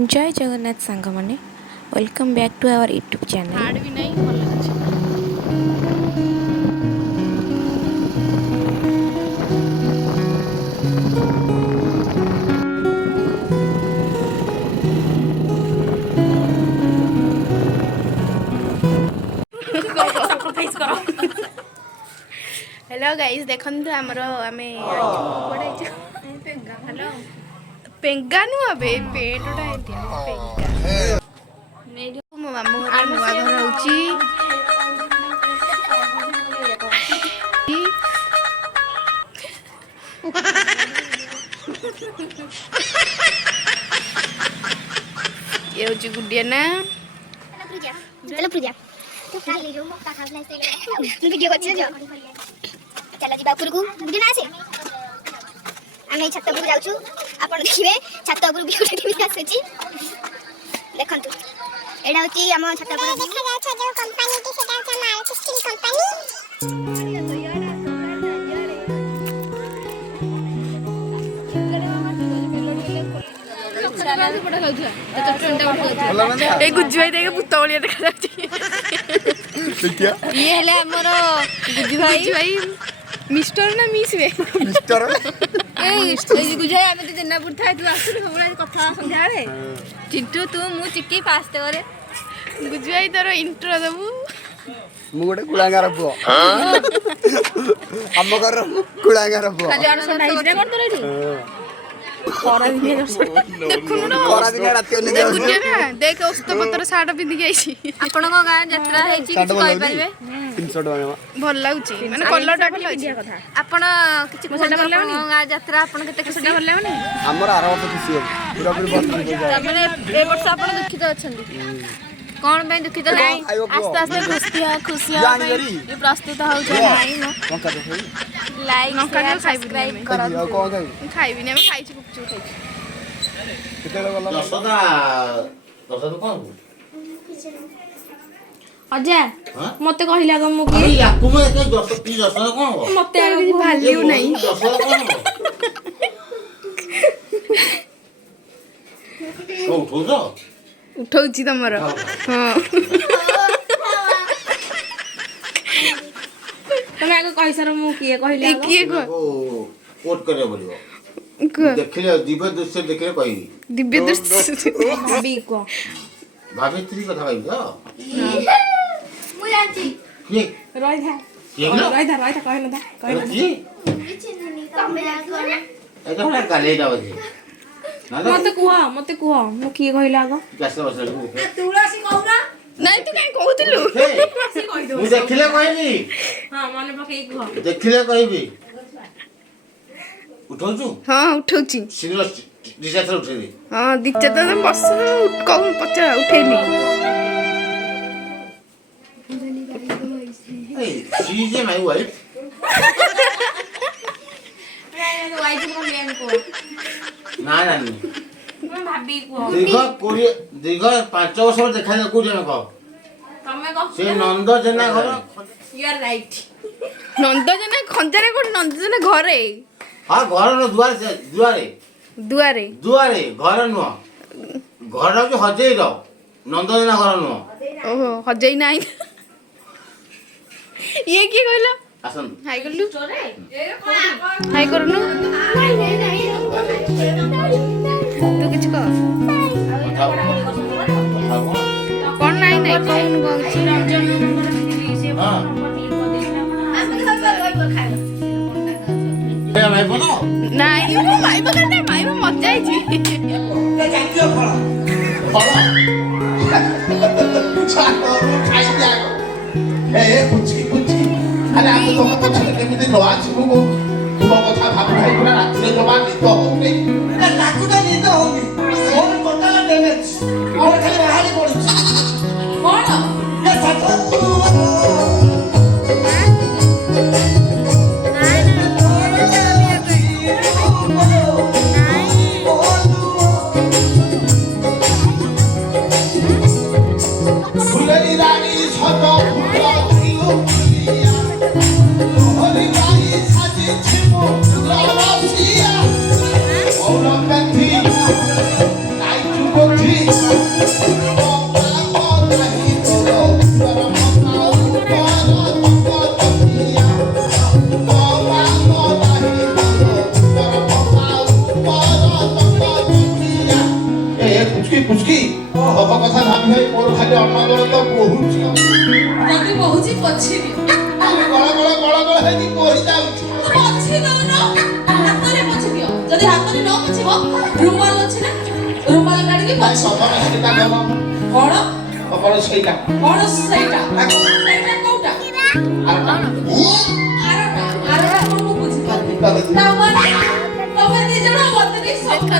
जय जगन्नाथ सांग मैंने welcome back to our YouTube channel. भी नहीं भल हेलो गाइस देखु आमर आम हेलो पेंगा नुआ बे पेटटा पेंगा मो मामू घर नुआ घर होची ये होची गुडिया ना चलो पूजा तो खाली जो मक्का खावला से वीडियो अच्छे जो चलो जी बापुर को वीडियो ना आसे आमे छत्त ऊपर जाउछु आपण देखिबे छत्त ऊपर भी उठे टीवी आसेची देखंतु एडा होची हम छत्त ऊपर देखा जाउछ जो कंपनी के सेटा होछ मारुति स्टील कंपनी ए गुज्जू भाई देखे पुत्ता बलिया देखा जाउची ये हेले हमरो गुज्जू भाई मिस्टर ना miss way mister A Gujju भाई आमे दिनापुर था तू आसु हमरा कथा संध्या रे चिंटू तू मु चिक्की फास्ट करे गुज्जू भाई तोर इंट्रो दबु मु गोटे कुलांगार पुओ हम घर कुलांगार पुओ हजार सो ढाई रे कर तोरे खरा दिन देखुनु ना खरा दिन राति ओने जाउ ना देख औषध पत्र साड़ पिंधि गईछि आपण को गां यात्रा हेछि किछ कहि परिबे 300 टका भल लागुछि माने कलर टाटा लागुछि कथा आपण किछ गां यात्रा आपण केते खुशी भल लागनी हमर आरो वर्ष खुशी पूरा पूरी बस माने ए वर्ष आपण दुखित अछंदी कोन में दुखित नाही आस्ते आस्ते खुशिया ये प्रस्तुत हो जाय कोन का देखै लाइक सब्सक्राइब करो कोन खाइ खाइबी ने खाइछि गुपचुप खाइछि केते गला दसदा कोन अजय मते कहिला ग मु की अरे याकु में के दसदा कोन मते आ किछ वैल्यू नहीं दसदा कोन ओ उठो उठौछि तमर हां तमे आगे कहि सर मु किए कहिला ग किए ग कोट करे बोलियो देखले दिव्य दृश्य देखले कहि दिव्य दृश्य भाभी को भाभी स्त्री कथा कहि तो मु जाची की रहि था ये ना रहि था कहन था की कमे कर एटा होला काले जावजे मते कुह मु किए कहिला ग कैसे बसले तुलसी कहूना नहीं तू काई कहतिलु मु देखले कहबी हां मन पकई कुह देखले कहबी उठौछु हां उठौछि सिग्नल डिसाइड उठे दे हां दीक्षा तो बस कहू पचा उठेली ए she is my wife wife को लेन को ना ना मैं भाभी को दीर्घ 5 वर्ष देखा जा को जन कह तमे कह से नंद जना घर यू आर राइट नंद जना खंजारे को नंद जना घरे हां घर न दुआर से दुआरे घर न घर जो हजेई रो नंद जना घर न ओहो हजई नाही ये की कहला आसन हाय करलु हाय करनु तू किछ कह कोन नाही नाही कोन कहछि हां ए भाई बोलो नाही मो माई बकटा माई मजा आइछि ए जातियो फଳ खाଇ दिया ए पुची अरे आप तो पछले केमिति नो आछिबो को तुम कथा भाबु भाई पूरा रात्रि जमा निद होउनी ए लाकुटा निद होउनी मोर कथा डैमेज मोर खाली बाहरी पडुछि कोन ए छात्र फुलरी रानी छत फुला दियो हरि गाई साजी छिमो रासिया और कंठी ପୋଛି ନାହିଁ ତୋର ପୁଚକି ପୁଚକି ତମ କଥା ଭାବି ଭାଇ ମୋର ଖାଲି ଅମଙ୍ଗଳ ତ ବହୁଛି ଯଦି ବହୁଛି ପଛିବି ଗଳ ହେଇକି ପୋହି ଯାଉଛି ପଛି ଦଉନ ହାତରେ ପଛି ଦିଅ ଯଦି ହାତରେ ନ ପଛିବ ରୁମାଲ ଅଛି ନା ରୁମାଲ କାଢିକି ଭାଇ ପଛି ସମାନ ସେଇଟା ଗଲ କଣ କଣ ସେଇଟା କଣ ସେଇଟା ସେଇଟା କୋଉଟା ଆରଟା ଆରଟା କଣ ମୁଁ ବୁଝିପାରିଲି ତମେ ଦି ଜଣ ମତେ ଟିକେ ସକା